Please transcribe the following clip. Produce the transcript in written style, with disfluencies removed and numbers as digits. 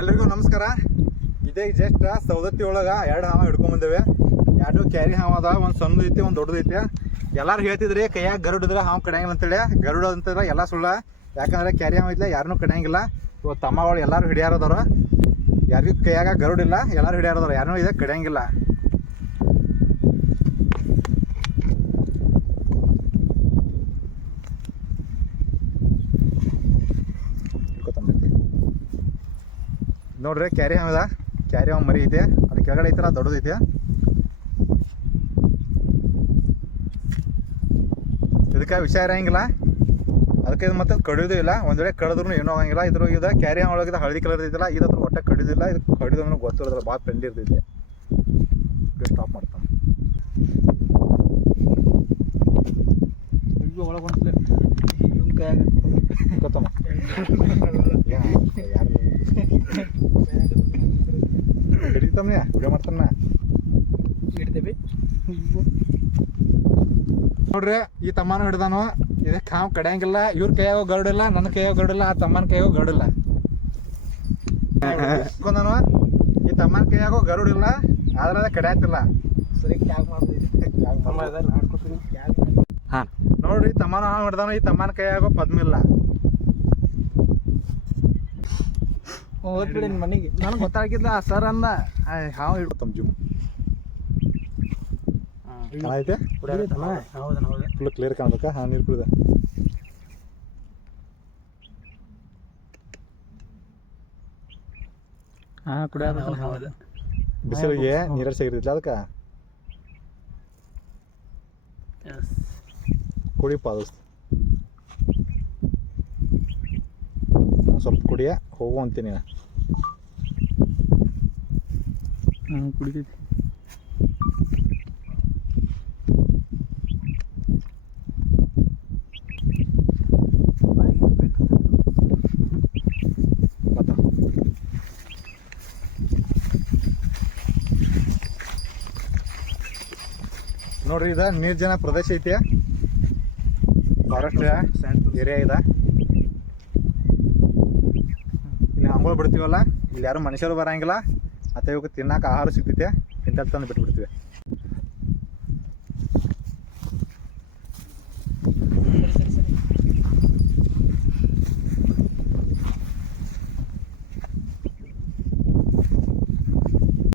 ಎಲ್ರಿಗೂ ನಮಸ್ಕಾರ. ಇದೇ ಜಸ್ಟ್ ಸೌದತ್ತಿ ಒಳಗೆ 2 ಹಾವ ಹಿಡ್ಕೊಂಡ್ ಬಂದೇವೆ. 2 ಕ್ಯಾರಿ ಹಾವ ಅದ, ಒಂದು ಸಣ್ಣ ಐತಿ, ಒಂದು ದೊಡ್ಡದೈತಿ. ಎಲ್ಲಾರು ಹೇಳ್ತಿದ್ರಿ ಕೈಯಾಗ ಗರುಡಿದ್ರೆ ಹಾವು ಕಡಿಯಂಗಿಲ್ಲ ಅಂತೇಳಿ. ಗರುಡ ಅಂತಂದ್ರೆ ಎಲ್ಲ ಸುಳ್ಳ, ಯಾಕಂದ್ರೆ ಕ್ಯಾರಿ ಹಾವ ಐತಿಲ್ಲ ಯಾರನ್ನೂ ಕಡಿಯಂಗಿಲ್ಲ. ಇವತ್ತು ತಮ್ಮಗಳು ಎಲ್ಲರೂ ಹಿಡಿಯಾರದವ್ರು, ಯಾರಿಗೂ ಕೈಯಾಗ ಗರುಡಿಲ್ಲ, ಎಲ್ಲರೂ ಹಿಡಿಯಾರದವ್ರು, ಯಾರನ್ನೂ ಇದೆ ಕಡಿಯಂಗಿಲ್ಲ. ನೋಡ್ರಿ ಕ್ಯಾರಿ ಹಾವ ಅದ, ಕ್ಯಾರಿ ಹಾವ ಮರಿ ಐತೆ, ಅದು ಕೆಳಗಡೆ ಐತಲ್ಲ ದೊಡ್ಡದೈತೆ. ಇದಕ್ಕೆ ವಿಷಯ ಇರಂಗಿಲ್ಲ, ಅದಕ್ಕೆ ಇದು ಮತ್ತೆ ಕಡಿಯೋದು ಇಲ್ಲ. ಒಂದ್ ವೇಳೆ ಕಡಿದ್ರು ಏನೂ ಆಗಂಗಿಲ್ಲ. ಇದ ಕ್ಯಾರಿ ಹಾವ ಒಳಗಿದ ಹಳದಿ ಕಲರ್ ಐತಿಲ್ಲ, ಇದ್ರ ಒಟ್ಟ ಕಡಿಯೋದಿಲ್ಲ. ಇದು ಕಡಿದು ನಮ್ಗೆ ಗೊತ್ತಿರೋದಿಲ್ಲ, ಭಾಳ ಪೆಂಡಿ ಇರ್ತೈತಿ. ಸ್ಟಾಪ್ ಮಾಡ್ತಾನೆ. ಒಳಗೆ ಬಂತಲೇ ಇವ್ನ ಕೈಯಾಗ ಗೊತ್ತಮ್ಮ ಹಿಡಿತಮ್ಮನೆ ವಿಡಿಯೋ ಮಾಡ್ತಾನ ಹಿಡ್ತೇವೆ. ನೋಡ್ರಿ ಈ ತಮ್ಮನ ಹಿಡ್ದಾನು. ಇದಕ್ಕೆ ಹಾವು ಕಡಿಯಂಗಿಲ್ಲ. ಇವ್ರ ಕೈಯಾಗ ಗರುಡಿಲ್ಲ, ನನ್ನ ಕೈಯಾಗ ಗರುಡಿಲ್ಲ, ಆ ತಮ್ಮನ ಕೈಯಾಗ ಗರುಡಿಲ್ಲ. ನಾನು ಈ ತಮ್ಮನ ಕೈಯಾಗೋ ಗರುಡಿಲ್ಲ, ಆದ್ರೆ ಕಡಿಯಾತಿಲ್ಲ. ಸರಿ ಕ್ಯಾಗ್ ಮಾಡ್ತೀನಿ. ಹಾ ನೋಡ್ರಿ ತಮ್ಮನ ಹಾವು ಹಿಡ್ದಾನು. ಈ ತಮ್ಮನ ಕೈಯಾಗೋ ಪದ್ಮಿಲ್ಲ. ಹೋಗ್ಬಿಡಿ ನಿಮ್ಮ ಮನೆಗೆ. ನನಗೆ ಗೊತ್ತಾಗಿಲ್ಲ ಸರ್ ಅಂದ ಹಾವು ಹಿಡ್ತಮ್ಮ ಜುಮ್ ಐತೆ. ಫುಲ್ ಕ್ಲಿಯರ್ ಕಾಣ್ಬೇಕಾ? ಹಾ ನೀರು ಕುಡಿದ ಬಿಸಿಲಿಗೆ ನೀರಲ್ಲಿ ಸಿಗಿರ್ತಿಲ್ಲ, ಅದಕ್ಕೆ ಕುಡಿಯಪ್ಪ ದೋಸ್ತ. ಸ್ವಲ್ಪ ಕುಡಿಯ ಹೋಗು ಅಂತೀನಿ. ಕುಡಿತೈತಿ. ನೋಡ್ರಿ ಇದ ನಿರ್ಜನ ಪ್ರದೇಶ ಐತಿ, ಫಾರೆಸ್ಟ್ ಏರಿಯಾ ಇದೆ. ಇಲ್ಲಿ ಹಂಗಳು ಬಿಡ್ತೀವಲ್ಲ, ಇಲ್ಲಿ ಯಾರು ಮನುಷ್ಯರು ಬರಂಗಿಲ್ಲ. ಮತ್ತೆ ಇವಕ್ಕೆ ತಿನ್ನಕ್ಕೆ ಆಹಾರ ಸಿಗ್ತೈತೆ, ಇಂಥ ತಂದು ಬಿಟ್ಬಿಡ್ತೀವಿ.